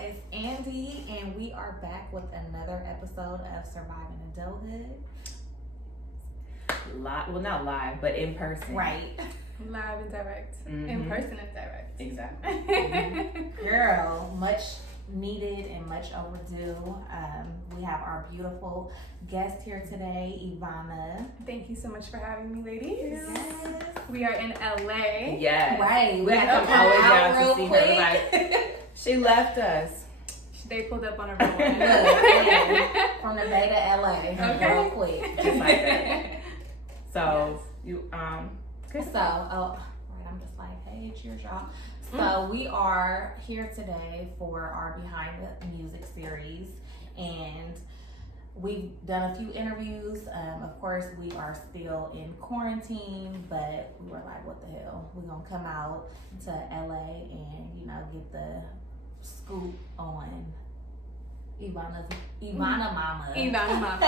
it's Andy, and we are back with another episode of Surviving Adulthood. Well, not live, but in person. Right. Live and direct. In person and direct. Exactly. Girl, much needed and much overdue. We have our beautiful guest here today, Yvanna. Thank you so much for having me, ladies. Yes. We are in LA. Yes. Right. We had to come always out down to real see quick. her. Like, she left us. They pulled up on a Look, roll. hey, from the Bay to LA, Okay. real quick. Just like that. So, you, So, right, I'm just like, hey, cheers, y'all. So we are here today for our Behind the Music series, and we've done a few interviews. Of course, we are still in quarantine, but we were like, what the hell? We're gonna come out to LA and, get the scoop on Yvanna Mama. Yvanna Mama.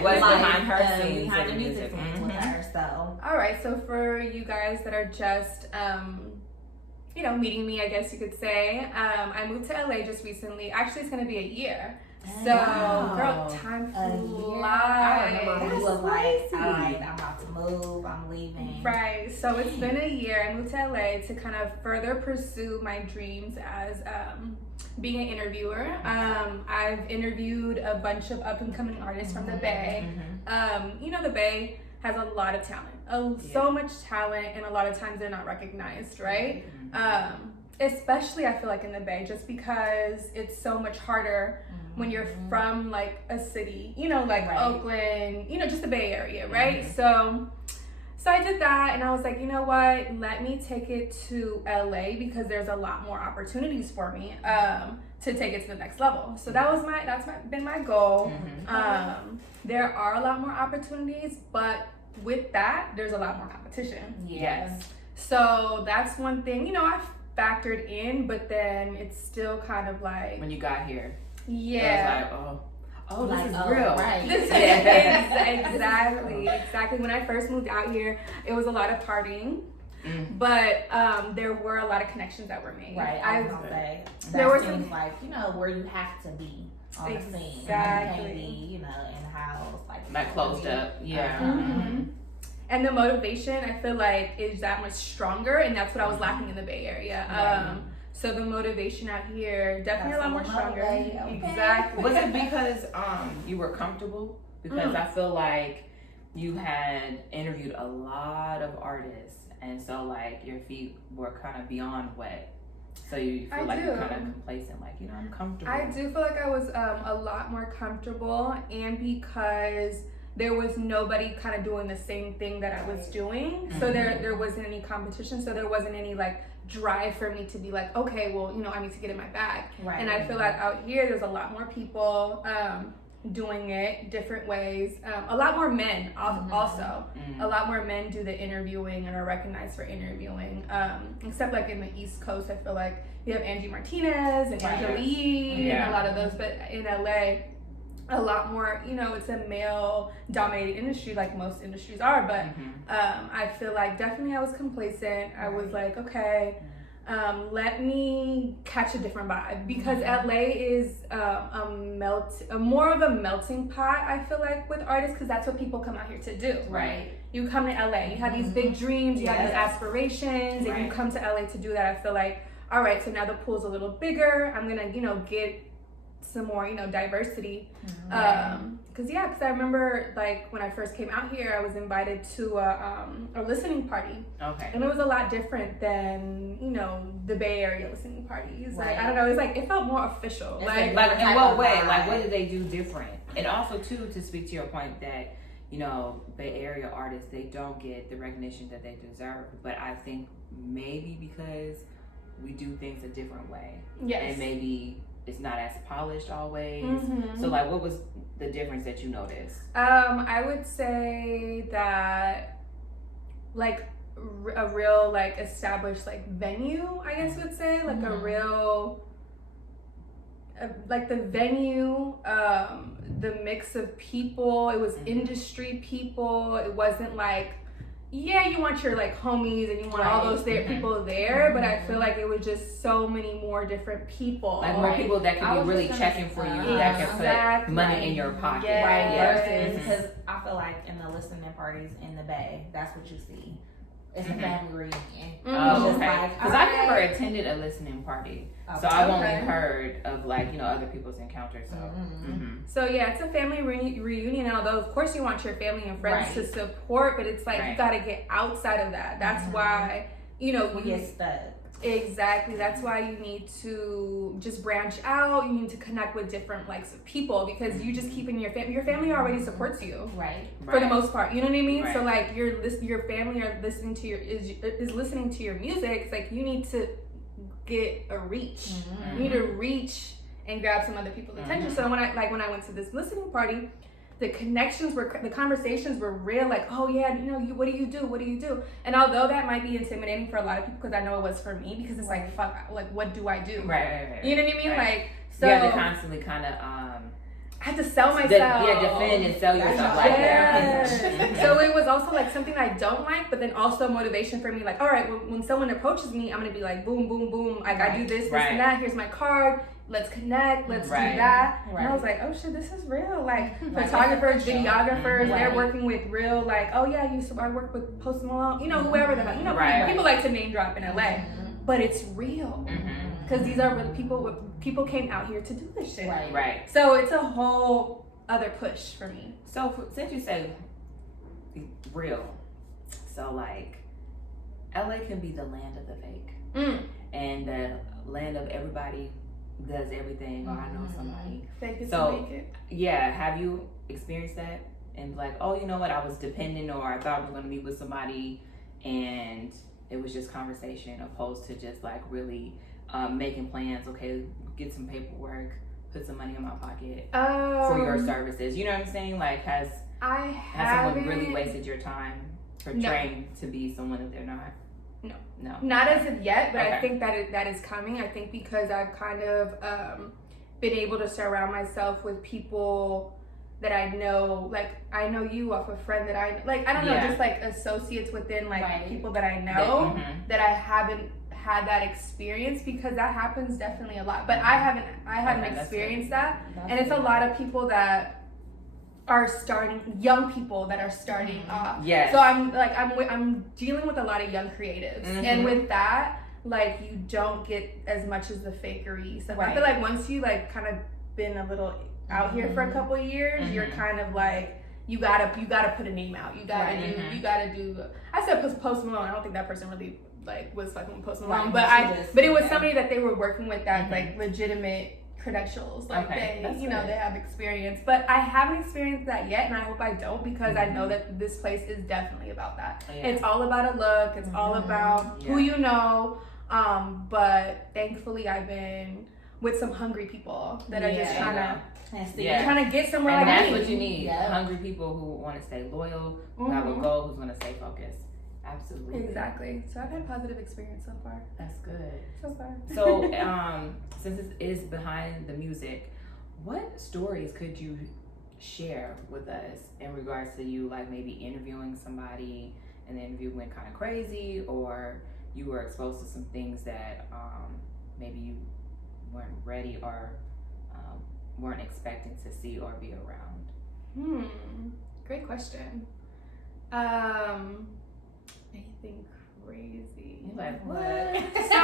what's behind her Like, scenes behind the of music scenes with her. So All right, so for you guys that are just, meeting me, I guess you could say, I moved to LA just recently. Actually, it's going to be a year. So, Wow. girl, time a year. flies. I remember when you was like, crazy. all right, I'm about to move, I'm leaving. Right. So it's been a year. I moved to LA to kind of further pursue my dreams as being an interviewer. I've interviewed a bunch of up and coming artists from the Bay. The Bay has a lot of talent, so much talent, and a lot of times they're not recognized, right? Especially I feel like in the Bay, just because it's so much harder when you're from like a city, like Right. Oakland, just the Bay Area, right? So I did that, and I was like, you know what? Let me take it to LA because there's a lot more opportunities for me to take it to the next level. So that's been my goal. There are a lot more opportunities, but with that, there's a lot more competition. Yes. So that's one thing, I factored in, but then it's still kind of like, when you got here. yeah. It was like, Like, this is oh, real. right. This is exactly. When I first moved out here, it was a lot of partying, but there were a lot of connections that were made. Right, I was gonna say, There were that seems some- like, where you have to be on the scene. Exactly. You can't be, in the house, Like closed up. Yeah. And the motivation, I feel like, is that much stronger, and that's what I was lacking in the Bay Area. So the motivation out here definitely That's a lot more a stronger. motivate, okay. Exactly. Was it because you were comfortable? Because I feel like you had interviewed a lot of artists, and so like your feet were kind of beyond wet. So you feel like you're kind of complacent, like, I'm comfortable. I do feel like I was a lot more comfortable, and because there was nobody kind of doing the same thing that I was doing, so there wasn't any competition, so there wasn't any like drive for me to be like, okay, well, I need to get in my bag. Right. And I feel like out here there's a lot more people doing it different ways, a lot more men also. A lot more men do the interviewing and are recognized for interviewing, except like in the East Coast I feel like you have Angie Martinez and Angelique and a lot of those, but in LA a lot more, it's a male dominated industry like most industries are, but I feel like definitely I was complacent. I was like, okay, let me catch a different vibe, because LA is more of a melting pot, I feel like, with artists, because that's what people come out here to do. Right. You come to LA, you have these big dreams, you have these aspirations, and you come to LA to do that. I feel like, all right, so now the pool's a little bigger, I'm gonna get some more diversity, because I remember like when I first came out here, I was invited to a listening party, and it was a lot different than the Bay Area listening parties. Like, I don't know, it's like it felt more official. Like in what way? Like, what did they do different? And also too, to speak to your point that Bay Area artists, they don't get the recognition that they deserve, but I think maybe because we do things a different way, and maybe it's not as polished always. So like, what was the difference that you noticed? I would say that like a real like established like venue, I guess you would say, like a real like the venue, the mix of people, it was industry people. It wasn't like yeah, you want your like homies and you want all those people there, but I feel like it was just so many more different people. Like more people that could be really checking for you, that can put money in your pocket. Right, versus, because I feel like in the listening parties in the Bay, that's what you see. It's a family reunion. Oh, okay. Because I've never attended a listening party. So I've only heard of like, you know, other people's encounters. So, so yeah, it's a family reunion. Although of course you want your family and friends to support, but it's like you gotta get outside of that. That's why, you know, we get stuck. Exactly. That's why you need to just branch out. You need to connect with different likes of people, because you just keep in your family. Your family already supports you, for the most part. You know what I mean? So like your family are listening to is listening to your music. It's like you need to get a reach. You need to reach and grab some other people's attention. So when I went to this listening party, the conversations were real, like, oh yeah, you know, what do you do? And although that might be intimidating for a lot of people, because I know it was for me, because it's like, fuck, like, what do I do? Right. You know what I mean? Like, so you have to constantly kind of I had to sell myself. Defend and sell yourself like that. So it was also like something I don't like, but then also motivation for me. Like, all right, when someone approaches me, I'm gonna be like, boom, boom, boom. Like, I do this and that. Here's my card. Let's connect. Let's do that. And I was like, oh shit, this is real. Like photographers, videographers, they're working with real. Like, oh yeah, I work with Post Malone. You know, whoever the hell. You know, people like to name drop in LA, but it's real. Because these are real people. People came out here to do this shit. Right. So it's a whole other push for me. So since you say real, so like LA can be the land of the fake, and the land of everybody does everything, or I know somebody. Fake it so to make it. Yeah, have you experienced that? And like, oh, you know what? I was dependent, or I thought I was going to meet with somebody, and it was just conversation, opposed to just like really making plans. Okay, get some paperwork, put some money in my pocket for your services. You know what I'm saying? Like, has someone really wasted your time portraying to be someone that they're not? No. Not as of yet, but I think that is coming. I think because I've kind of been able to surround myself with people that I know. Like, I know you off a friend that I like. I don't know, just like associates within like people that I know that I haven't had that experience, because that happens definitely a lot. But I haven't experienced that, and it's a lot of people that are starting, young people that are starting off. So I'm dealing with a lot of young creatives, and with that, like, you don't get as much as the fakery stuff. I feel like once you like kind of been a little out here for a couple of years, you're kind of like, you gotta put a name out. You gotta do. I said Post Malone. I don't think that person really like was fucking with Post Malone, but it was somebody that they were working with that like legitimate credentials, like they have experience. But I haven't experienced that yet, and I hope I don't, because I know that this place is definitely about that. It's all about a look. It's all about who you know. But thankfully I've been with some hungry people that are just trying to get somewhere. And that's what you need. Hungry people who want to stay loyal, who have a goal, who's going to stay focused. Absolutely. Exactly. So I've had positive experience so far. That's good. So far. So since this is behind the music, what stories could you share with us in regards to you, like maybe interviewing somebody and the interview went kind of crazy, or you were exposed to some things that maybe you weren't ready or weren't expecting to see or be around? Great question. Anything crazy? Like what? So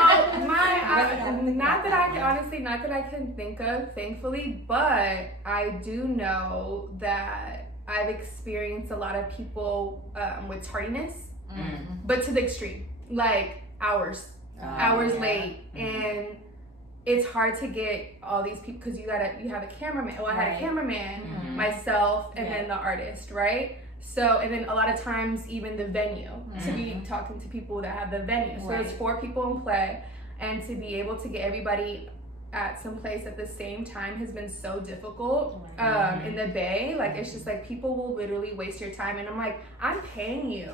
not that I can think of, thankfully, but I do know that I've experienced a lot of people with tardiness, but to the extreme, like hours late, and it's hard to get all these people, because you have a cameraman. Well, I had a cameraman, myself, and then the artist, right? So, and then a lot of times even the venue, to be talking to people that have the venue. So it's 4 people in play, and to be able to get everybody at some place at the same time has been so difficult in the Bay. Like, it's just like people will literally waste your time, and I'm like, I'm paying you.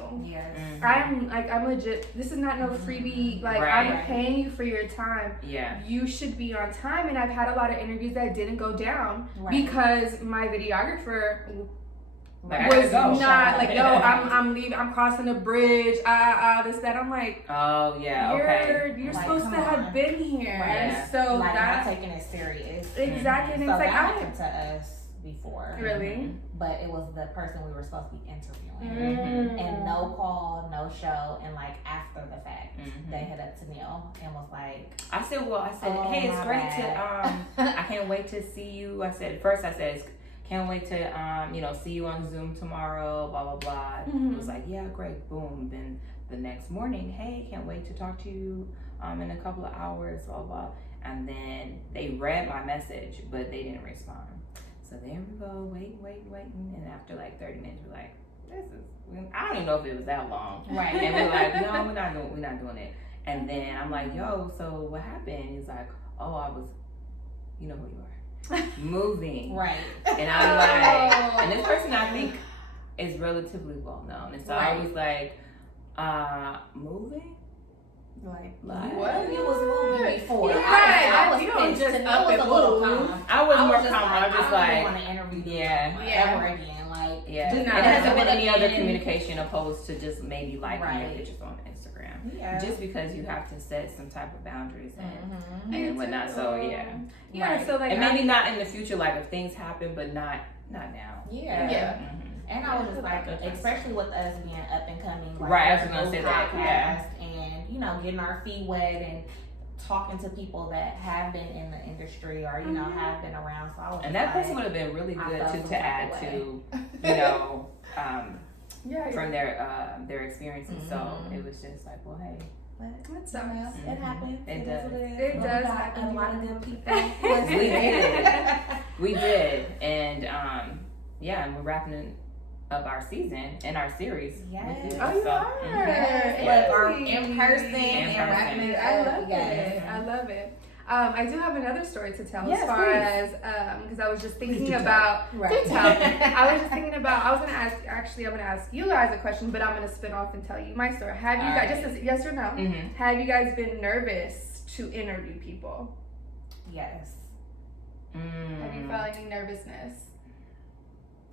I'm legit. This is not no freebie. Like, I'm paying you for your time. You should be on time. And I've had a lot of interviews that didn't go down because my videographer Like, was I gotta go. not like, no, I'm leaving, I'm crossing the bridge, this, that. I'm like, oh yeah, okay. You're Like, supposed to have been here. Right. So like that not taking it serious. exactly, and So it's like that happened to us before. really, But it was the person we were supposed to be interviewing. Mm-hmm. And no call, no show, and like after the fact, they hit up to Neil and was like, I said, Oh, hey, it's my great bad. I can't wait to see you. I said, can't wait to, see you on Zoom tomorrow, blah, blah, blah. It was like, yeah, great, boom. Then the next morning, hey, can't wait to talk to you in a couple of hours, blah, blah. And then they read my message, but they didn't respond. So there we go, waiting. And after like 30 minutes, we're like, I don't even know if it was that long. right. And we're like, no, we're not doing it. And then I'm like, yo, so what happened? He's like, oh, I was, you know who you are, moving. Right. And I'm like, and this person I think is relatively well known. And so I was like, moving? Like what? You was moving before. Yeah, I was you don't pissed. just And up I was and a little move. calm. I was more just calm. I was just I don't like, want to interview you yeah. ever again. Like, yeah. Do It not. hasn't been any other Again. communication opposed to just maybe liking your Right. pictures on Instagram. Yeah. Just because you have to set some type of boundaries Mhm. and whatnot. So yeah. Yeah, Right. so like, And maybe not in the future, like if things happen, but not now. Yeah. Yeah. Mhm. And I was just like, especially with us being up and coming, like, Right, I was with gonna the say that, yeah. podcast and getting our feet wet and talking to people that have been in the industry or have been around. So I was And just that like, person would have been really I good felt too some to type add of to, yeah, from their experiences. So Mhm. it was just like, well, hey, But That sucks. it happens. It It is does. what it is. It But does we got happen. a lot of good people. We did. We did, and and we're wrapping up our season and our series. Yes. with you. Oh, you So, are. mhm. Yes. Hey. Look, our in person In and person. wrapping it I up. love Yes. it. I love it. I do have another story to tell Yes, as far please. as because I was just thinking do tell. about. Right. Do tell. I was just thinking about. I was gonna ask. Actually, I'm gonna ask you guys a question, but I'm gonna spin off and tell you my story. Have you All guys right. just as yes or no? Mhm. Have you guys been nervous to interview people? Yes. Have you felt any nervousness?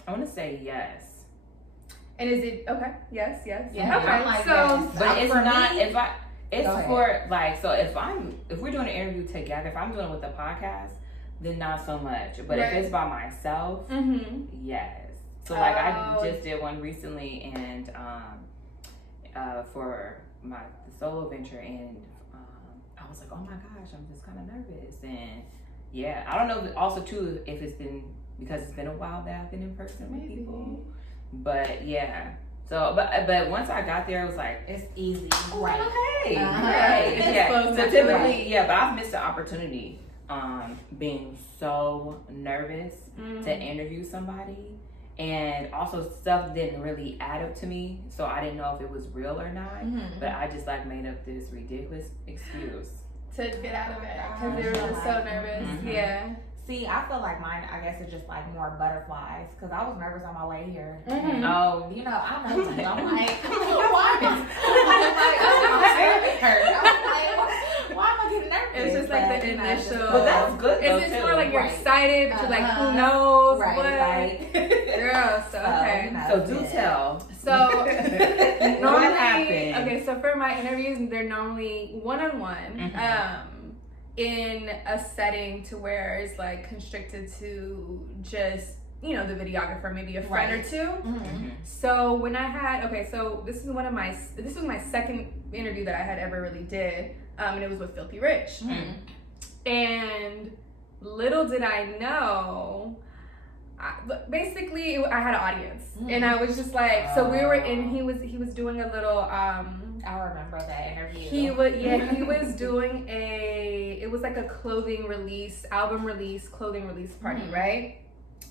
I want to say yes, And is it okay? Yes. Yes. Yeah. Okay. I'm like, so. yes. but it's For not. me- It's Go ahead. for like, so if we're doing an interview together, if I'm doing it with the podcast, then not so much. But if Right. it's by myself, Mm-hmm. yes. So like Oh. I just did one recently, and for the solo venture, and I was like, oh my gosh, I'm just kind of nervous, and yeah, I don't know. Also too, if it's been because it's been a while that I've been in person with Maybe. people, but yeah. So, but once I got there, it was like, It's easy. oh, Right. okay, Uh-huh. right, It's yeah. close So to typically, right. yeah, but I've missed the opportunity, being so nervous to interview somebody, and also stuff didn't really add up to me, so I didn't know if it was real or not. Mhm. But I just like made up this ridiculous excuse. To get out of it because they were just so nervous. Mhm. Yeah. See, I feel like mine, I guess it's just like more butterflies because I was nervous on my way here. Mhm. Oh, I know you. I'm like, why? I'm scared. I'm like, why am I getting nervous? It's just like But, the just initial- but that's good though It's too. more like you're Right. excited, but you're like, who Uh-huh. knows right, what? like, Girl, so okay. So do tell. So What normally, happened? okay, so for my interviews, they're normally one-on-one, Mhm. in a setting to where it's like constricted to just the videographer, maybe a friend Right. or two. Mhm. So when I had this was my second interview that I had ever really did, and it was with Filthy Rich. Mhm. And little did I know, basically I had an audience, and I was just like, so we were in. He was doing a little. I remember that interview. He was doing it was like a album release party, Mhm. right?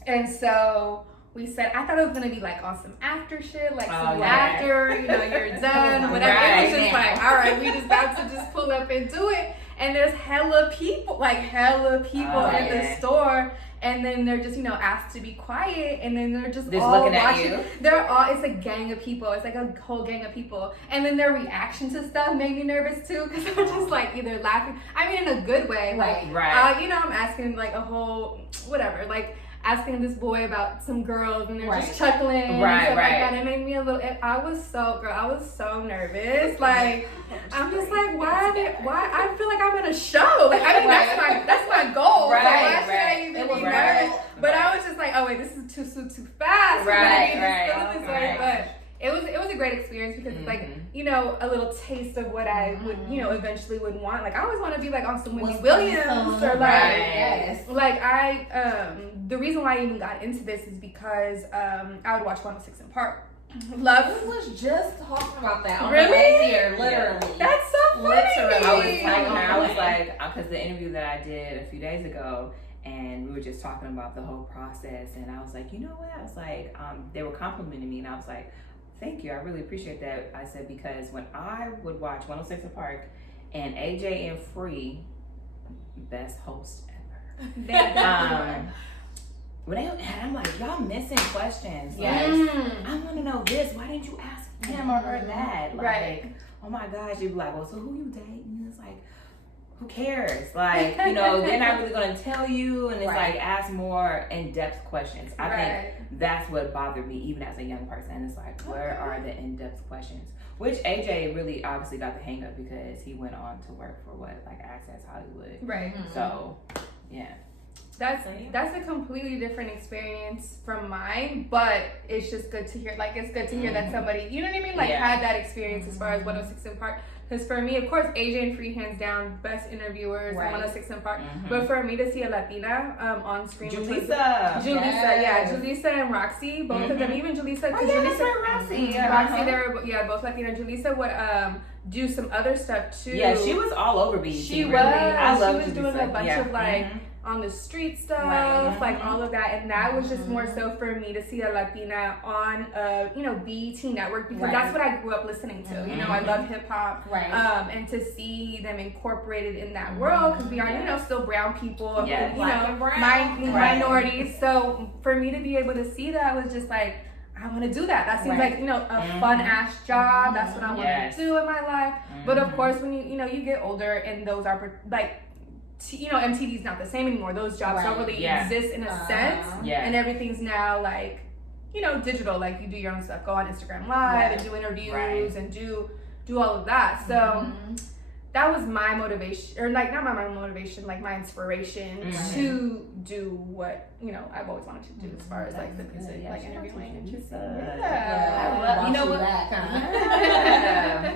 And so we said, I thought it was gonna be like on some after shit, like some yeah. after, you're done, whatever. Right. It was just like, all right, we just about to just pull up and do it. And there's hella people Oh, in the yeah. store. And then they're just, asked to be quiet, and then they're just all looking at watching. you. It's a gang of people. It's like a whole gang of people. And then their reaction to stuff made me nervous too, because I'm just like either laughing. I mean, in a good way. Like, Right. I'm asking like a whole, whatever. Like, asking this boy about some girls, and they're Right. just chuckling and Right, stuff right. like that. It made me a little. I was so nervous. Like, I'm just like, why? I feel like I'm in a show. Like, I mean, that's my goal. Right, Like, why should right. I even It be was nervous? right. But I was just like, oh wait, this is too fast. Right, for me to right. feel this way. But it was a great experience because it's like, you know, a little taste of what I would, you know, eventually would want. Like, I always want to be like on some Wendy Williams or like, Yes. like the reason why I even got into this is because I would watch 106 in Park. Love. We was just talking about that on Really? the way here, literally. That's so funny. Literally. I was telling her, I was like, because the interview that I did a few days ago, and we were just talking about the whole process, and I was like, you know what? I was like, they were complimenting me, and I was like, thank you, I really appreciate that. I said, because when I would watch 106 in Park and AJ and Free, best host ever. When I'm like, y'all missing questions. Yes. Like, I want to know this. Why didn't you ask him or her that? Like, Right. oh my gosh, you'd be like, well, so who you dating? And it's like, who cares? Like, you know, they're not really going to tell you. And it's Right. like, ask more in-depth questions. I Right. think that's what bothered me, even as a young person. It's like, where are the in-depth questions? Which AJ really obviously got the hang of because he went on to work for like Access Hollywood. Right. So, yeah. That's a completely different experience from mine, but it's just good to hear. Like, it's good to hear that somebody, you know what I mean, like had that experience as far as 106 in Park. Because for me, of course, AJ and Free hands down best interviewers Right. in 106 in Park. But for me to see a Latina on screen, Julissa. Julissa and Roxy, both of them, even Julissa, because Roxy. Roxy, they were both Latina. Julissa would do some other stuff too. Yeah, she was all over BET. She really. was. I love She was doing a bunch of like on the street stuff, Right. like all of that, and that was just more so for me to see a Latina on BET network because Right. that's what I grew up listening to. You know, I love hip hop, Right. and to see them incorporated in that world because we are still brown people, Yeah. Black and brown. minorities. So for me to be able to see that was just like, I want to do that. That seems Right. like a fun ass job. That's what I want Yes. to do in my life. But of course, when you get older and those are like, MTV's not the same anymore. Those jobs don't really exist in a sense, and everything's now like, digital. Like you do your own stuff, go on Instagram Live and do interviews and do all of that. So that was my motivation, or like not my motivation, like my inspiration to do what I've always wanted to do as far as like the music, like interviewing and just I love, you know what?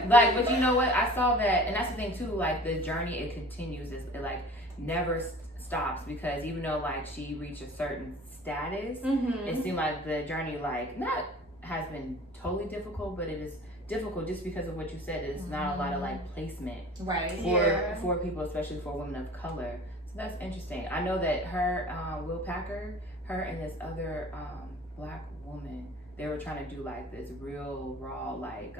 Like, but you know what? I saw that, and that's the thing too. Like the journey, it continues. It like never stops because even though like she reached a certain status, it seemed like the journey like not has been totally difficult, but it is difficult just because of what you said. It's not a lot of like placement for people, especially for women of color. So that's interesting. I know that her, Will Packer, her and this other black woman, they were trying to do like this real raw like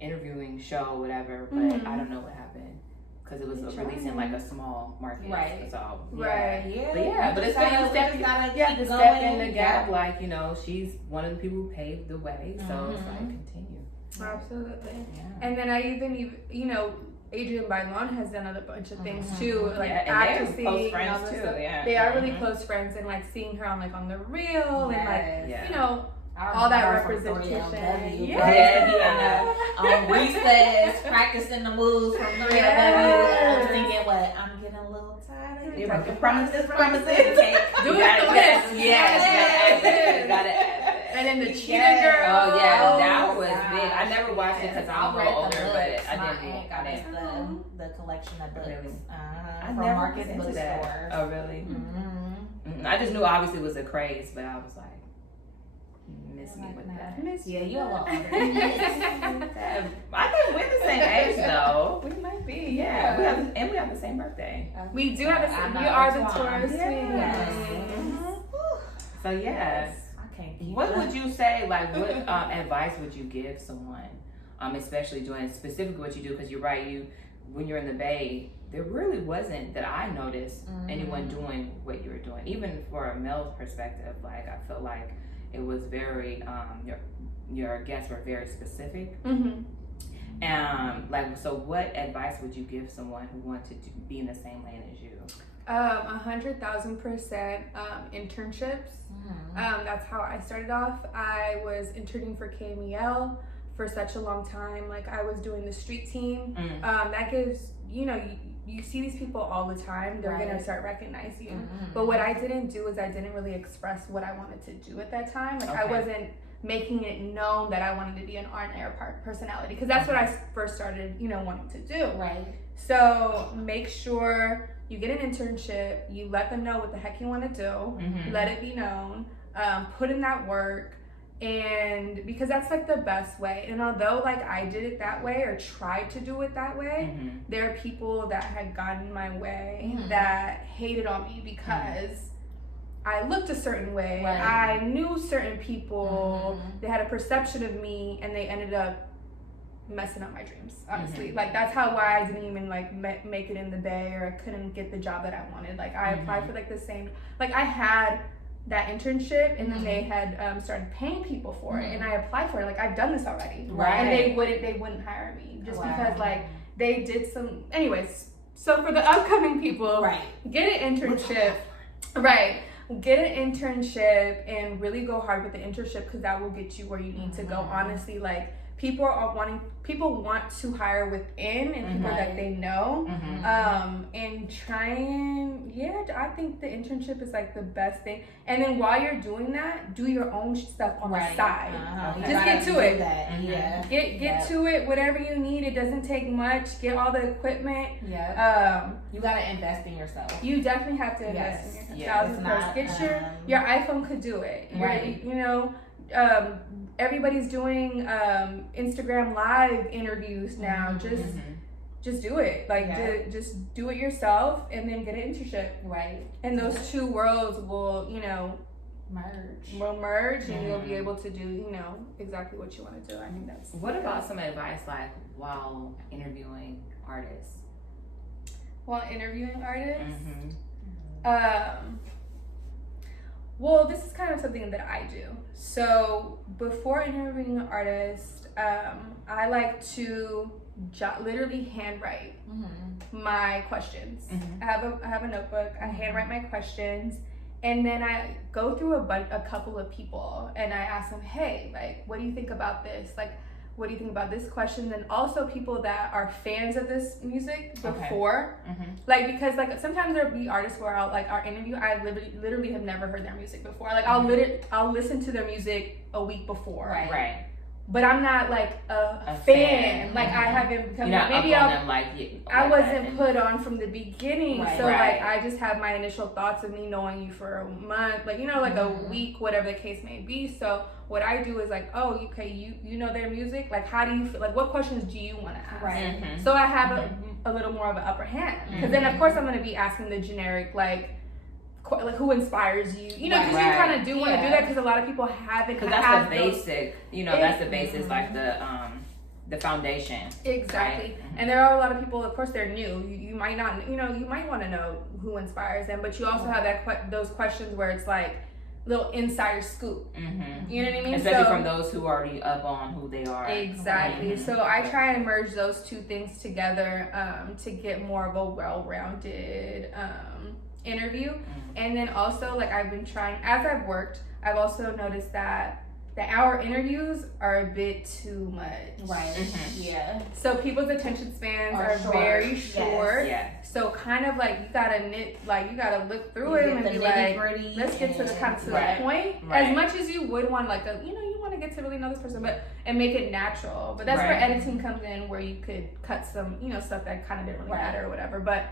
interviewing show, whatever. But I don't know what happened because it was releasing like a small market. Right. So Yeah. But it's good. You have to step in the gap. Like she's one of the people who paved the way. So it's like continue. Absolutely. Yeah. And then I even Adrian Bailon has done a bunch of things too, like and acting, they're close friends too. stuff. Yeah. They are really close friends, and like seeing her on the Reel and like all that representation. On recess, practicing the moves from 3LW, singing what? I'm getting a little tired of you. Promises. Do it. Yes. Got it. And then the Cheetah Girl. Oh yeah, that was big. I never watched it because I'm a little older, but I didn't. The collection of books I from never Marcus was into Bookstore. that. Oh really? I just knew obviously it was a craze, but I was like, miss me with that. Yeah, you a little older. I think we're the same age though. We might be. Yeah, we have the same birthday. We do have the same. We are the Taurus. So yes. I can't keep What would you say? Like, what advice would you give someone, especially doing specifically what you do? Because you're right. When you're in the Bay, there really wasn't that I noticed anyone doing what you were doing. Even for a male perspective, like I feel like it was very your guests were very specific. So what advice would you give someone who wanted to be in the same lane as you? 100,000% internships. That's how I started off. I was interning for KMEL for such a long time. Like, I was doing the street team. That gives, you see these people all the time. They're gonna start recognizing you. But what I didn't do is I didn't really express what I wanted to do at that time. Like, I wasn't making it known that I wanted to be an on-air personality, because that's what I first started, wanting to do. Right. So make sure you get an internship. You let them know what the heck you want to do. Let it be known. Put in that work. And because that's like the best way. And although like I did it that way or tried to do it that way, there are people that had gotten my way that hated on me because I looked a certain way. I knew certain people. They had a perception of me, and they ended up messing up my dreams, honestly. Like, that's why I didn't even like make it in the Bay, or I couldn't get the job that I wanted. Like, I applied for like the same, like I had that internship, and then they had started paying people for it, and I applied for it. Like, I've done this already, and they wouldn't hire me just because like they did some. Anyways, so for the upcoming people, get an internship, get an internship and really go hard with the internship, because that will get you where you need to go. Honestly, like, people want to hire within, and people that they know, and I think the internship is like the best thing. And then while you're doing that, do your own stuff on the side. Just get to it. Get to it. Whatever you need, it doesn't take much. Get all the equipment. You gotta invest in yourself. You definitely have to invest in yourself. Get your iPhone could do it. Everybody's doing Instagram live interviews now. Just do it. Like, just do it yourself, and then get an internship. And those two worlds will, merge, and you'll be able to do, exactly what you want to do. I think that's. What about some advice, like, while interviewing artists? While interviewing artists? Well, this is kind of something that I do. So before interviewing an artist, I like to literally handwrite my questions. I have a notebook. I handwrite my questions, and then I go through a couple of people, and I ask them, hey, like, what do you think about this? Like, what do you think about this question? And also people that are fans of this music before, like, because like sometimes there'll be artists where I'll like our interview, I literally have never heard their music before. Like, I'll listen to their music a week before, but I'm not like a fan. Like, I haven't become. Maybe I wasn't put on from the beginning, so like I just have my initial thoughts of me knowing you for a month, like like a week, whatever the case may be. So what I do is like, oh, okay, you know their music. Like, how do you feel? Like, what questions do you want to ask? So I have a little more of an upper hand, because then of course I'm going to be asking the generic like who inspires you, because you kind of do want to do that, because a lot of people haven't. Because that's the basic, that's the basis, like the foundation. Exactly. And there are a lot of people, of course, they're new. You might not, you might want to know who inspires them, but you also have those questions where it's like little insider scoop. You know what I mean? Especially from those who are already up on who they are. Exactly. So I try and merge those two things together to get more of a well-rounded interview. And then also, like, I've been trying, as I've worked, I've also noticed that the hour interviews are a bit too much. So people's attention spans are very short. So kind of like you gotta look through it and be like, let's get to the point. As much as you would want like you want to get to really know this person, but and make it natural. But that's where editing comes in, where you could cut some stuff that kind of didn't really matter or whatever. But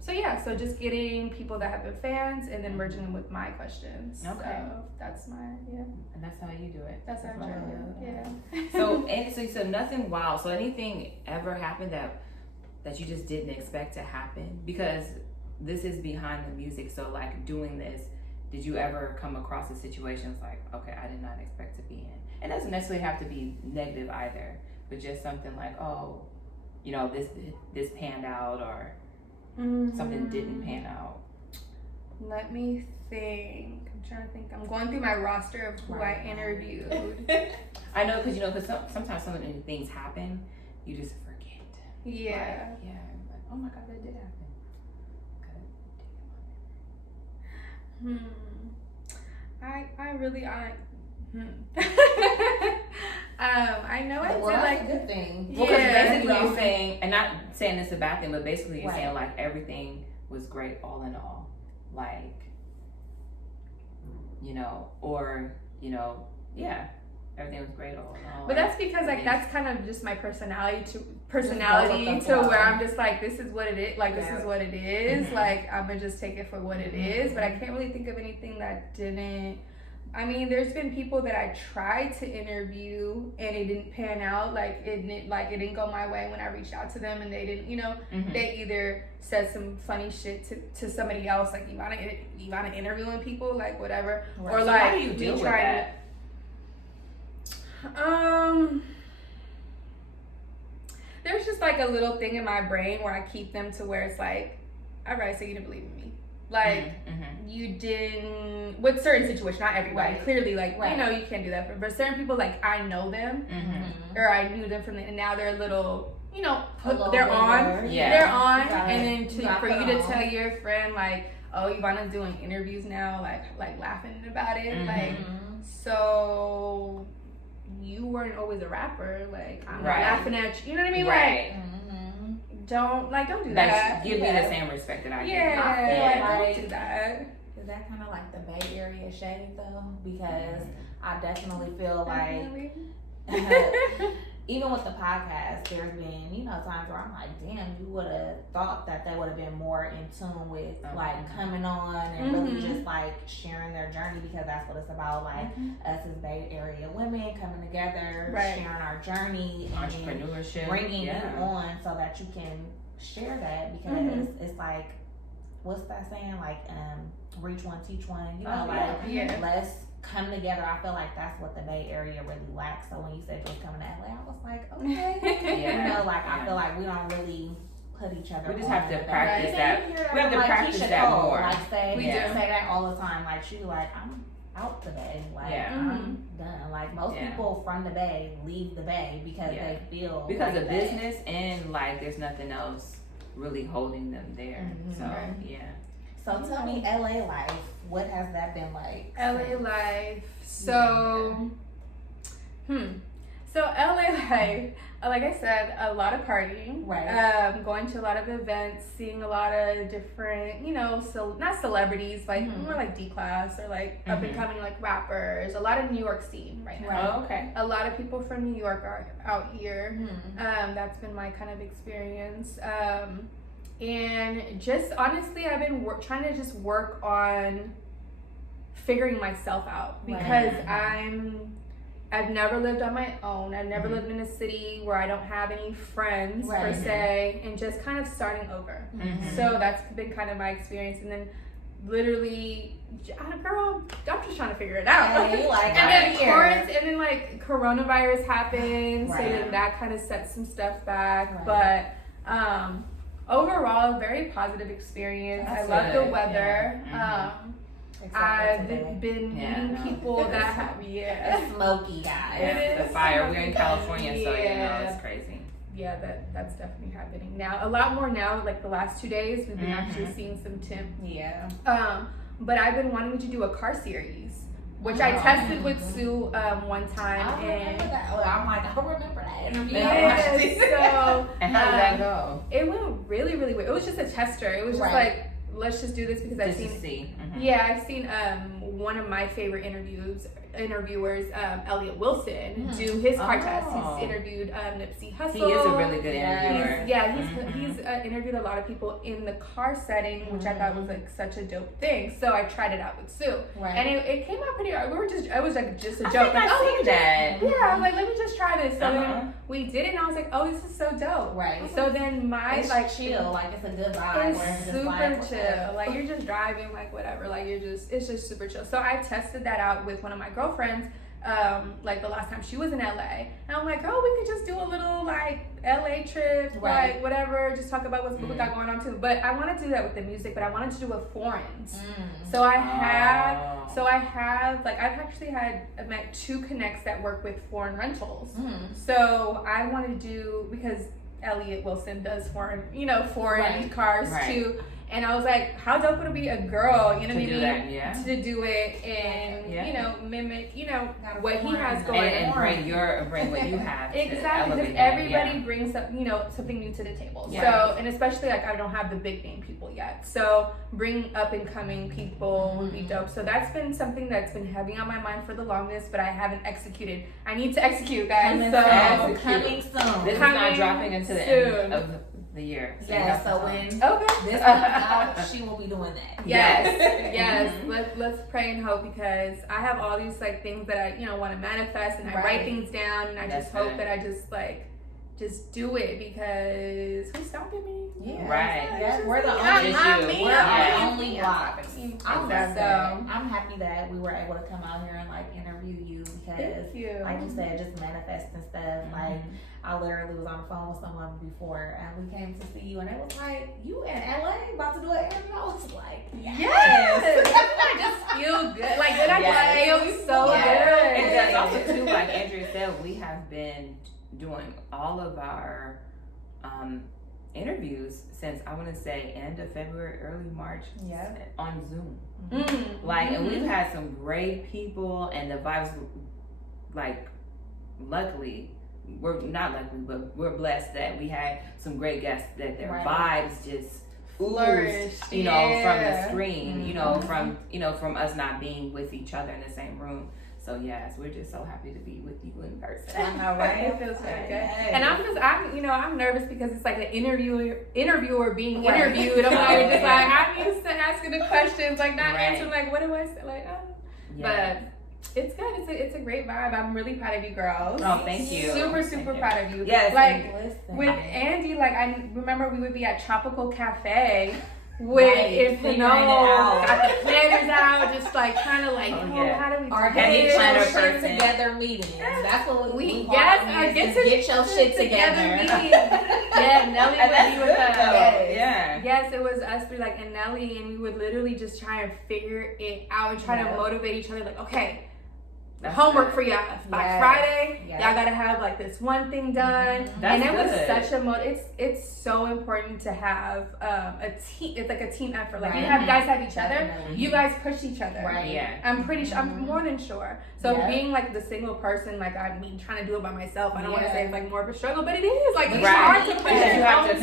so just getting people that have been fans and then merging them with my questions. So that's my and that's how you do it. That's how I do it. So nothing wild. So anything ever happened that you just didn't expect to happen? Because this is behind the music, so like doing this, did you ever come across a situations like, okay, I did not expect to be in? It doesn't necessarily have to be negative either, but just something like, oh, this panned out, or something didn't pan out. Let me think. I'm trying to think. I'm going through my roster of who I interviewed. I know, because sometimes some of the things happen, you just forget. Yeah. Like, oh my God, that did happen. I know I Well, did that's like a good thing. Well, because basically Yeah. you're saying, and not saying it's a bad thing, but basically you're Right. saying like everything was great all in all. Like, you know, or, you know, yeah, everything was great all in all. But that's because like that's kind of just my personality to with the flow. where I'm just like, this is what it is, like this Yeah. is what it is, Mhm. like I'm gonna just take it for what it is. But I can't really think of anything that didn't. I mean, there's been people that I tried to interview and it didn't pan out. Like it didn't go my way when I reached out to them, and they didn't. You know, they either said some funny shit to somebody else, like Yvanna interviewing people, like whatever, Right. or So like how do you deal with that? There's just like a little thing in my brain where I keep them to where it's like, all right, so you didn't believe in me. Like, you didn't, with certain situations, not everybody, Right. clearly, like, Right. you know, you can't do that. But certain people, like, I know them, or I knew them from the, and now they're a little, you know, they're on, Yeah. they're on, You gotta- and then you gotta for put you to on. tell your friend, like, oh, Yvanna's doing interviews now, like laughing about it, like, so you weren't always a rapper, like, I'm Right. laughing at you, you know what I mean? Right. Like, don't do That that. give me the same respect that I give. Yeah, I feel like, like- don't do that. Is that kind of like the Bay Area shade though? Because I definitely feel like, even with the podcast, there's been, you know, times where I'm like, damn, you would have thought that they would have been more in tune with like coming on and really just like sharing their journey, because that's what it's about. Like us as Bay Area women coming together, Right. sharing our journey, and Entrepreneurship. bringing yeah. you on so that you can share that, because it's like, what's that saying? Like, reach one, teach one. You know, yeah. let's come together. I feel like that's what the Bay Area really lacks. So when you said you was coming to LA, I was like, okay. Yeah. You know, like I feel like we don't really put each other. We just on have to in the practice Bay. that. We have to Like, practice Keisha that Cole, more. Like say, We say do. that all the time. Like she like, I'm out the Bay. Like Yeah. I'm done. Like most Yeah. people from the Bay leave the Bay because Yeah. they feel Because like of that. business, and like there's nothing else really holding them there. So Right. yeah. So tell me, LA life. What has that been like? LA life. So, So LA life, like I said, a lot of partying. Right. Going to a lot of events, seeing a lot of different, you know, so not celebrities, like more like D-class or like up and coming like rappers. A lot of New York scene right now. Oh, okay. A lot of people from New York are out here. That's been my kind of experience. And just honestly, I've been trying to just work on figuring myself out, because I've never lived on my own. I've never lived in a city where I don't have any friends per se, and just kind of starting over. So that's been kind of my experience. And then literally, girl, I'm just trying to figure it out. Hey, like, and then like coronavirus happened, so Right. then that kind of set some stuff back. Right. But overall, a very positive experience. That's I love good. the weather. Yeah. Except for I've today. been Yeah, meeting no. people that have It's smoky, guys. It Yeah, is the fire. We're in smoky. California, so you know Yeah. it's crazy. yeah, that's definitely happening now. A lot more now. Like the last 2 days, we've been actually seeing some temp. Yeah. But I've been wanting to do a car series, which I tested with Sue one time, I remember and that. I'm like, I remember that interview. yeah, so And how did that go? it went really, really well. It was just a tester. It was just Right. like, let's just do this because I've Just to seen. see. Yeah, I've seen one of my favorite interviewers, Elliot Wilson, do his car test. Oh. He's interviewed Nipsey Hussle. He is a really good interviewer. He's interviewed a lot of people in the car setting, which I thought was like such a dope thing. So I tried it out with Sue, Right. and it came out pretty. It was like just a I joke. think Like, I let me see that. just- yeah, I'm like, let me just try this. So Uh-huh. then we did it, and I was like, oh, this is so dope. Right. So then my It's like chill. Like it's a good vibe. where it's just super like, chill. Like you're just driving, like whatever. Like it's just super chill. So I tested that out with one of my girlfriends. Like the last time she was in LA, and I'm like, oh, we could just do a little like LA trip, Right. like whatever. Just talk about what we got going on too. But I wanted to do that with the music, but I wanted to do it foreigns. So I have like I've actually met 2 connects that work with foreign rentals. So I want to do, because Elliot Wilson does foreign Right. cars Right. too. And I was like, how dope would it be a girl, you know what I mean? That, yeah. To do it and, you know, mimic, you know, what he has going and on. bring what you have. Exactly, because everybody brings up, you know, something new to the table. Yeah. So, and especially like I don't have the big name people yet. So bring up and coming people would be dope. So that's been something that's been heavy on my mind for the longest, but I haven't executed. I need to execute, guys. Coming soon. This is not dropping until the end of the year. So yeah, so when this comes out, she will be doing that. Yes. Let's pray and hope, because I have all these like things that I, you know, want to manifest, and I write things down, and I just hope that I just do it, because who's stopping me? Yeah. Right. Yeah, we're the only block. I'm happy that we were able to come out here and like interview you, because like you said, just manifesting stuff. Like I literally was on the phone with someone before and we came to see you, and it was like, you in LA about to do an interview? I was like, yes. I just feel good. Like, did I feel so good? And that's also too, like Andrea said, we have been doing all of our interviews since, I want to say, end of February, early March, on Zoom. Like, and we've had some great people, and the vibes, like, luckily, we're not lucky, but we're blessed that we had some great guests that their vibes just flourished, you know, from the screen, you know, from us not being with each other in the same room. So yes, we're just so happy to be with you in person. I know, right? It feels very good. And I'm nervous because it's like the interviewer being interviewed. I'm like, just like, I'm used to asking the questions, like not answering, like, what do I say? Like, but it's good. It's a great vibe. I'm really proud of you girls. Oh, thank you. Super proud of you. Yes. Like with Andy, like I remember we would be at Tropical Cafe. Got the planners out, just like trying to like, how do we do shit together meetings? That's what we get your shit together. Nelly would be with us. Yes, it was us three, like, and Nelly, and we would literally just try and figure it out and try to motivate each other. Like, okay, homework for y'all by Friday. Y'all gotta have like this one thing done. And it was such a it's so important to have a team. It's like a team effort. Like you guys have each other. You guys push each other. Right. Yeah. I'm pretty sure. I'm more than sure. So being like the single person, like I mean, trying to do it by myself. I don't want to say it's like more of a struggle, but it is. Like it's hard to push yourself. You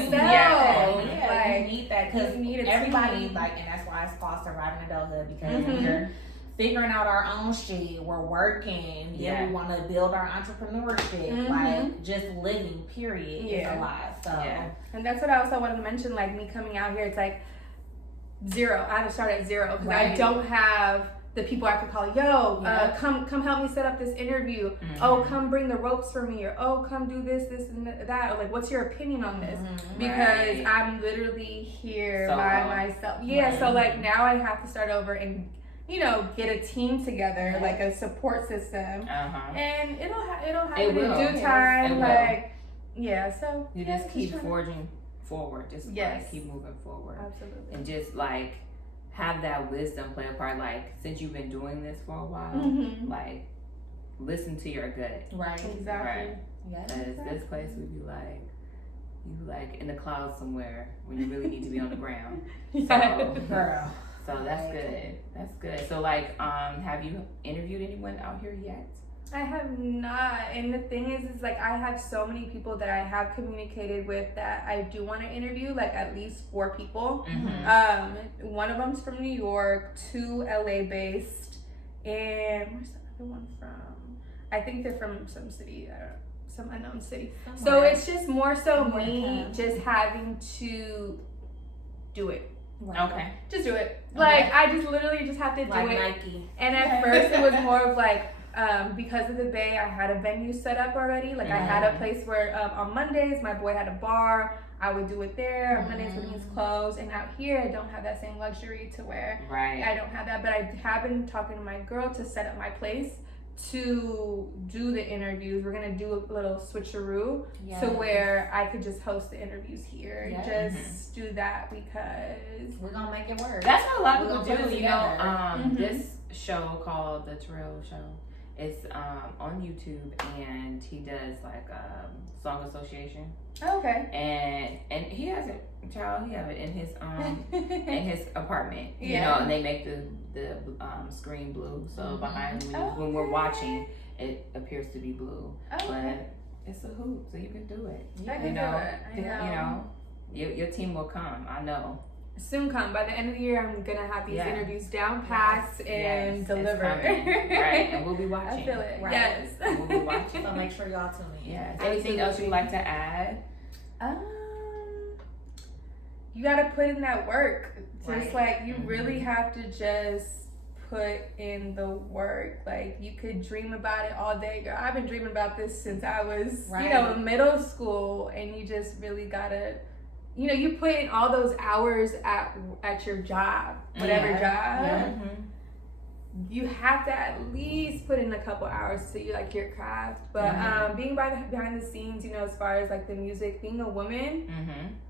need that, because everybody like, and that's why it's called surviving adulthood, because we're figuring out our own shit, we're working, we want to build our entrepreneurship, like just living, period, is a lot. So, and that's what I also wanted to mention. Like me coming out here, it's like zero. I have to start at zero because I don't have the people I could call. Come help me set up this interview. Oh, come bring the ropes for me, or oh, come do this and that. Or like, what's your opinion on this? Because I'm literally here by myself. So like now I have to start over and, you know, get a team together, like a support system, and it'll happen in due time. So you just keep forging forward, just like, keep moving forward, absolutely, and just like have that wisdom play a part. Like, since you've been doing this for a while, like listen to your gut, exactly. Because this place would be like, you like in the clouds somewhere when you really need to be on the ground. So, girl. So that's good. That's good. So like, have you interviewed anyone out here yet? I have not. And the thing is like I have so many people that I have communicated with that I do want to interview, like at least 4 people. One of them's from New York, 2 LA based, and where's the other one from? I think they're from some city, some unknown city. So it's just more so me just having to do it. Okay. Just do it. Like I just literally just have to do it. Nike. And at first it was more of like because of the Bay, I had a venue set up already. Like I had a place where on Mondays my boy had a bar. I would do it there. On Mondays when he's closed. And out here I don't have that same luxury to where I don't have that. But I have been talking to my girl to set up my place to do the interviews. We're gonna do a little switcheroo to where I could just host the interviews here. Just do that because we're gonna make it work. That's what a lot of people do. You know, this show called The Terrell Show. It's on YouTube, and he does like song association. Okay. And he has it, child. He have it in his in his apartment. You Yeah. know, and they make the screen blue, so behind when we're watching, it appears to be blue. But it's a hoop, so you can do it. I can You do know, it. I know. you know, your team will come. I know. Soon come. By the end of the year, I'm gonna have these Yeah. interviews down packed and It's delivered. coming. Right, and we'll be watching. I feel it. Right. Yes. And we'll be watching. So make sure y'all tune in. Yes. Anything else you'd like to add? You gotta put in that work. Just Right. like you really have to just put in the work. Like you could dream about it all day, girl. I've been dreaming about this since I was, Right. in middle school, and you just really gotta, you put in all those hours at your job, whatever job. Yeah. You have to at least put in a couple hours to like your craft. But being behind the scenes, as far as like the music, being a woman,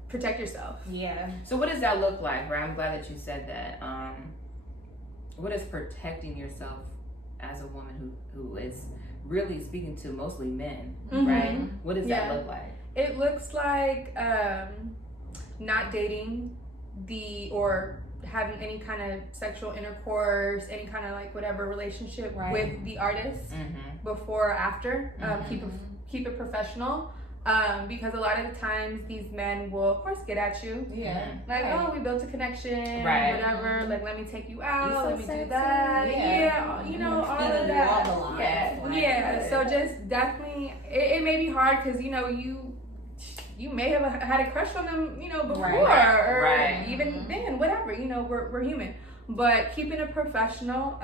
protect yourself. Yeah. So what does that look like, right? I'm glad that you said that. What is protecting yourself as a woman who is really speaking to mostly men, right? What does that look like? It looks like not dating or having any kind of sexual intercourse, any kind of like whatever relationship with the artist before or after. Keep it professional. Because a lot of the times these men will of course get at you. Yeah. Like, oh, we built a connection, Right. whatever. Like, let me take you out, so let me sexy. do that. Yeah. All of Feeding that. you all the lines. Yeah, Like, yeah. So just definitely, it may be hard because you may have had a crush on them, before or Right. even then, whatever. We're human. But keeping it professional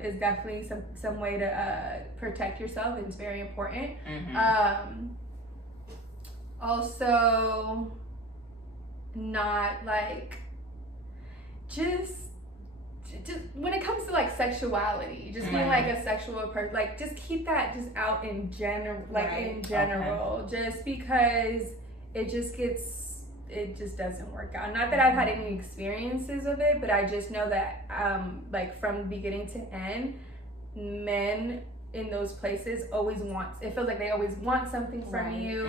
is definitely some way to protect yourself, and it's very important. Also, not like just when it comes to like sexuality, just being like a sexual person, like just keep that just out in general, just because it just doesn't work out. Not that I've had any experiences of it, but I just know that like from beginning to end, men in those places it feels like they always want something from you.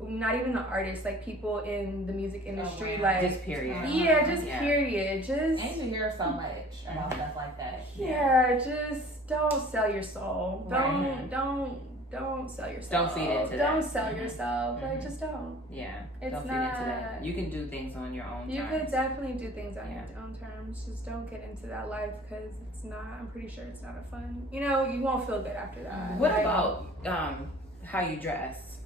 Not even the artists, like people in the music industry, like just period. Period. Just and you hear so much about stuff like that. Just don't sell your soul. Don't sell yourself. Don't feed into that. Don't sell yourself. Like just don't. Yeah. It's don't feed into that. You can do things on your own You terms. could definitely do things on your own terms. Just don't get into that life because it's not. I'm pretty sure it's not a fun. You won't feel good after that. What about how you dress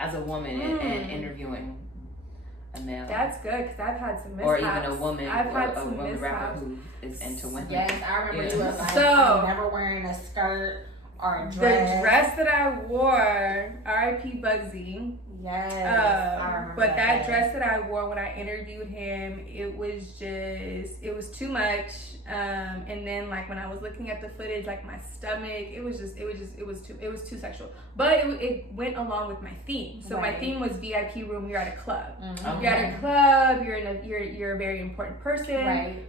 as a woman and interviewing a male? That's good because I've had some mishaps. Or even a woman, I've had a some woman rapper mishaps. who is into women. Yes, I remember you was like, So- I'm never wearing a skirt or a dress. The dress that I wore, R.I.P. Bugsy. Yes, I remember But that dress that I wore when I interviewed him, it was too much. And then like when I was looking at the footage, like my stomach, it was too sexual. But it went along with my theme. So my theme was VIP room. You're at a club. Okay. You're at a club. You're a very important person. Right.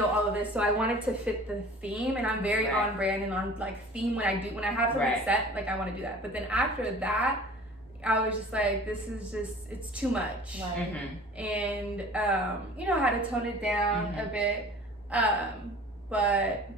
All of this. So I wanted to fit the theme, and I'm very on brand and on like theme when I have something set, like I want to do that. But then after that, I was just like, it's too much. Right. And I had to tone it down a bit. But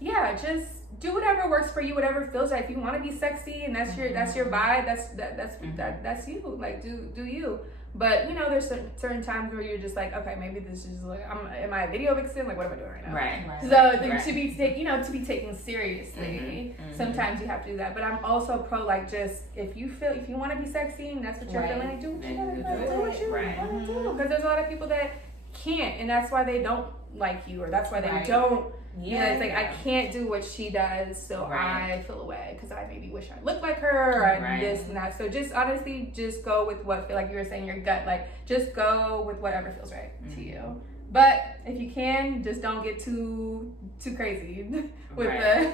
yeah, just do whatever works for you, whatever feels right. If you want to be sexy and that's your vibe, that's you. Like do you. But there's certain times where you're just like, okay, maybe this is like, am I a video vixen? Like, what am I doing right now? Right. So to be taken seriously, sometimes you have to do that. But I'm also pro like just if you want to be sexy and that's what you're feeling, do what you gotta do. What you want to do. Because there's a lot of people that can't, and that's why they don't like you, or that's why they don't. It's like I can't do what she does, so I feel away because I maybe wish I looked like her or this and that. So just honestly, just go with what feel like you were saying, your gut. Like just go with whatever feels right to you. But if you can, just don't get too crazy with the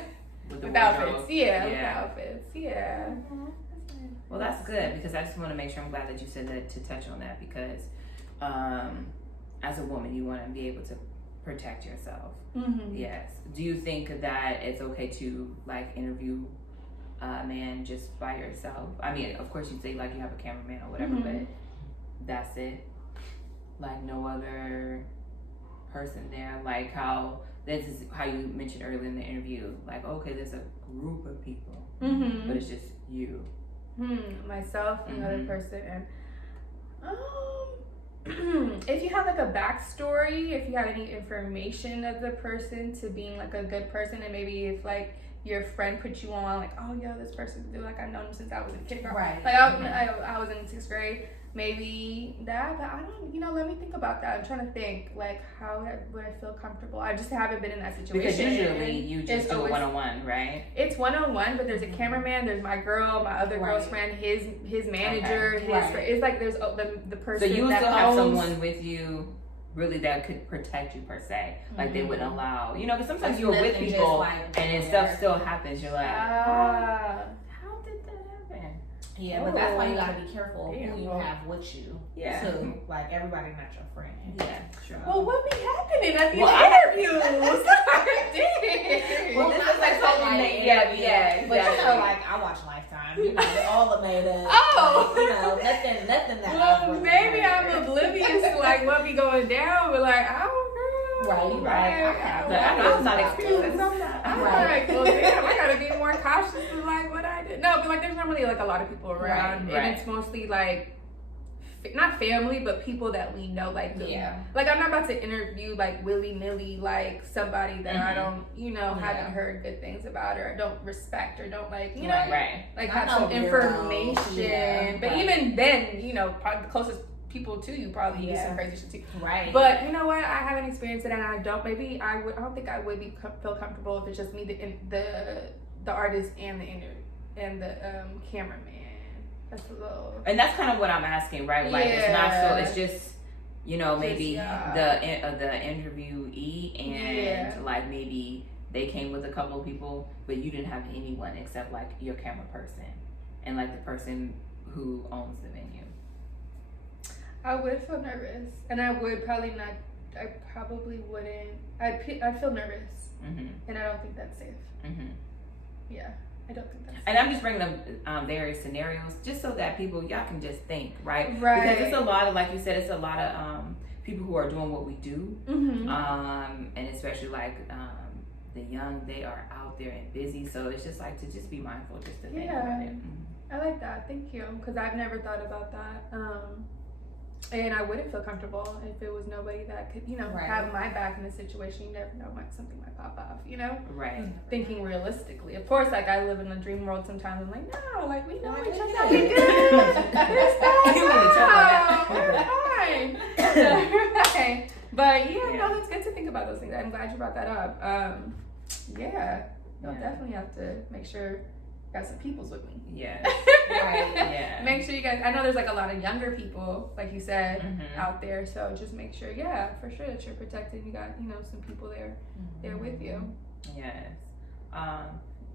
outfits. With outfits. Yeah. Well, that's good because I just want to make sure. I'm glad that you said that to touch on that because as a woman, you want to be able to protect yourself. Mm-hmm. Yes. Do you think that it's okay to like interview a man just by yourself? I mean, of course you say like you have a cameraman or whatever, Mm-hmm. but that's it. Like no other person there. Like how this is how you mentioned earlier in the interview. Like okay, there's a group of people, Mm-hmm. but it's just you. Myself, another Mhm. person, and if you have like a backstory, if you have any information of the person to being like a good person, and maybe if like your friend put you on like, oh yo, this person, like I've known him since I was in kindergarten, Right. like I was in 6th grade, maybe that, but I don't, let me think about that. I'm trying to think like how would I feel comfortable. I just haven't been in that situation. Because usually you It's just do always- it one-on-one, right? It's one-on-one, but there's a cameraman, there's my girl, my other girl's Right. friend, his manager, Okay. his Right. friend. It's like there's the So person you that still have owns. someone with you really that could protect you per se. Like they wouldn't allow, because sometimes Like you're with nothing just, people like, and then there. stuff still happens. You're like, Ah. how did that happen? Yeah, but that's why you gotta be careful Damn. who you have with you. Yeah. Too. Like everybody not your friend. Yeah, true. Well, what be happening at these Well, interviews? Well, this is like something that, yeah, But exactly. like I watch Lifetime. They all are made up. Oh. Like, nothing that. Well, I've really maybe heard. I'm oblivious to like what be going down, but like I don't know. Right, you right. I'm not experienced. I'm Right. like, well, damn, I gotta be more cautious of like what I did. No, but like, there's not really like a lot of people around, Right. and it's mostly like not family, but people that we know. Like, Yeah. like I'm not about to interview like willy nilly like somebody that I don't, haven't heard good things about or don't respect or don't like, you know, Right. like I have know some weirdos. information. Yeah, but right. even then, probably the closest people to you probably do Yeah. some crazy shit too. Right. But you know what? I haven't experienced it, and I don't. Maybe I would. I don't think I would feel comfortable if it's just me, the artist, and the cameraman. That's a little. And that's kind of what I'm asking, right? Like it's not so. Yeah. It's just maybe yeah. the interviewee and like maybe they came with a couple of people, but you didn't have anyone except like your camera person and like the person who owns the venue. I would feel nervous, and I would probably not. I probably wouldn't. I'd feel nervous, and I don't think that's safe. Yeah, I don't think that's. And I'm just bringing up various scenarios just so that y'all can just think, right? Right. Because it's a lot of, like you said, it's a lot of people who are doing what we do, Mm-hmm. and especially like the young, they are out there and busy. So it's just like to just be mindful, just to think about it. I like that. Thank you, because I've never thought about that. And I wouldn't feel comfortable if it was nobody that could, Right. have my back in a situation. You never know, something might pop off, Right. Thinking realistically. Of course, like, I live in a dream world sometimes. I'm like, no, like, we know Like, each we other. good. We good. You really talk about We're that. fine. Right. But, Yeah. no, it's good to think about those things. I'm glad you brought that up. You'll definitely have to make sure got some peoples with me. Yeah. Right. Yeah. Make sure you guys, I know there's like a lot of younger people, like you said, Mhm. out there. So just make sure, for sure that you're protected. You got, some people there with you. Yes.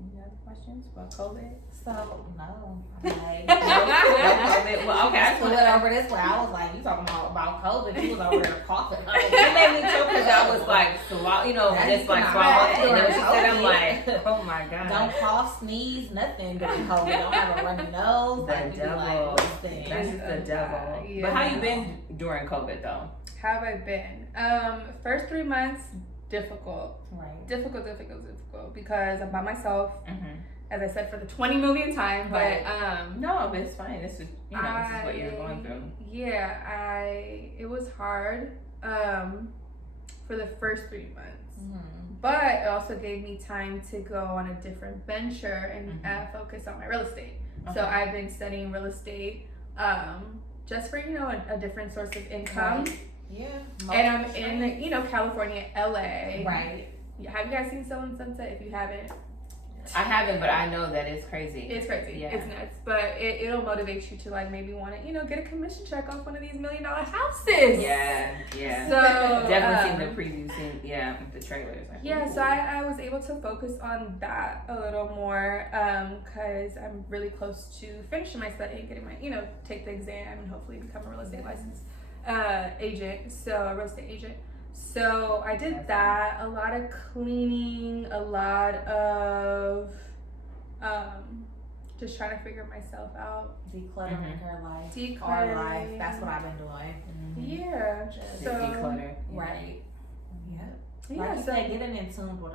Any other questions about COVID? So no. Like, No COVID. Well, okay. I just Pull want it to over this way. I was like, you talking about COVID? He was over there coughing. It made me choke because I was like, just like swallowing. And then when she said, I'm like, oh my God. Don't cough, sneeze, nothing during COVID. Don't have a runny nose. The Like, we be devil. like, what's this? That's just the devil. Yeah. But how you been during COVID though? How have I been? First 3 months, difficult. Right. Difficult because I'm by myself, Mm-hmm. as I said for the 20 millionth time. But Right. No, but it's fine. This is this is what you're going through. Yeah, it was hard for the first 3 months. But it also gave me time to go on a different venture and focus on my real estate. Okay. So I've been studying real estate just for, a different source of income. Right. Yeah. And I'm in, California, LA. Right. Have you guys seen Selling Sunset? If you haven't, I haven't, but I know that it's crazy. it's crazy. Yeah. It's nuts. But it'll motivate you to like maybe want to, get a commission check off one of these $1 million houses. Yeah. So Definitely seen the previews, the trailers. Like, yeah, ooh. so I was able to focus on that a little more because I'm really close to finishing my study and getting my, take the exam and hopefully become a real estate licensed agent. So a real estate agent. So I did that, a lot of cleaning, a lot of just trying to figure myself out. Decluttering her life. Decluttering. Our life. That's what I've been doing. Yeah. Just So declutter. right. Yep. yeah, Like you so said, getting in tune with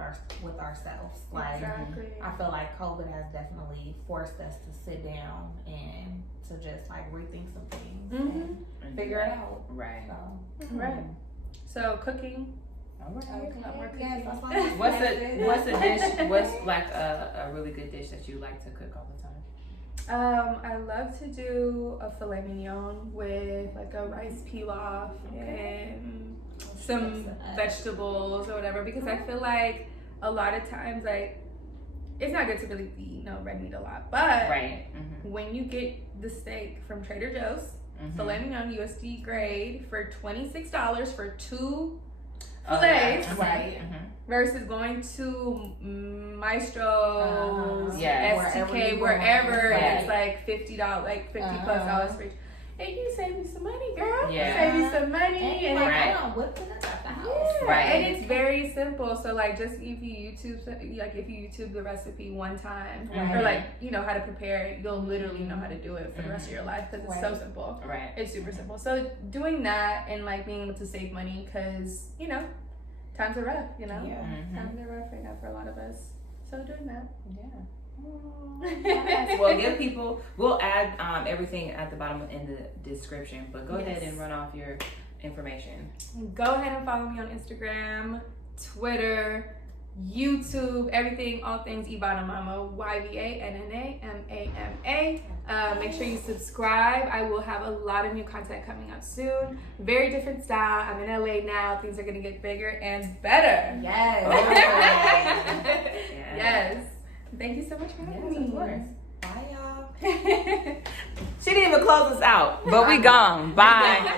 ourselves. Like exactly. I feel like COVID has definitely forced us to sit down and to just like rethink some things and figure it out. Right. So, Right. So cooking. All right. A lot more Yes, cooking. that's why What's a dish? What's like a really good dish that you like to cook all the time? I love to do a filet mignon with like a rice pilaf and some vegetables or whatever, because I feel like a lot of times like it's not good to really eat red meat a lot, but Right. when you get the steak from Trader Joe's, filet mignon USD grade for $26 for 2 fillets, Right. versus going to Maestro's, STK, Wherever wherever Right. it's like $50, like $50+ for each. And you save me some money, girl. Yeah. Save me some money, and like, Right. I don't whip it up at the house. yeah, Right. and it's very simple. So like, just if you YouTube the recipe one time, or like how to prepare it, you'll literally know how to do it for the rest of your life, because it's so simple. Right. It's super simple. So doing that and like being able to save money, because times are rough. Yeah. Times are rough right now for a lot of us. So doing that. Yeah. Well, give people. We'll add everything at the bottom in the description. But go ahead and run off your information. Go ahead and follow me on Instagram, Twitter, YouTube, everything, all things Yvanna Mama, YVANNAMAMA. Make sure you subscribe. I will have a lot of new content coming out soon. Very different style. I'm in LA now. Things are gonna get bigger and better. Yes. Yes. Thank you so much for having me. Of course. Bye, y'all. She didn't even close us out, but we gone. Bye.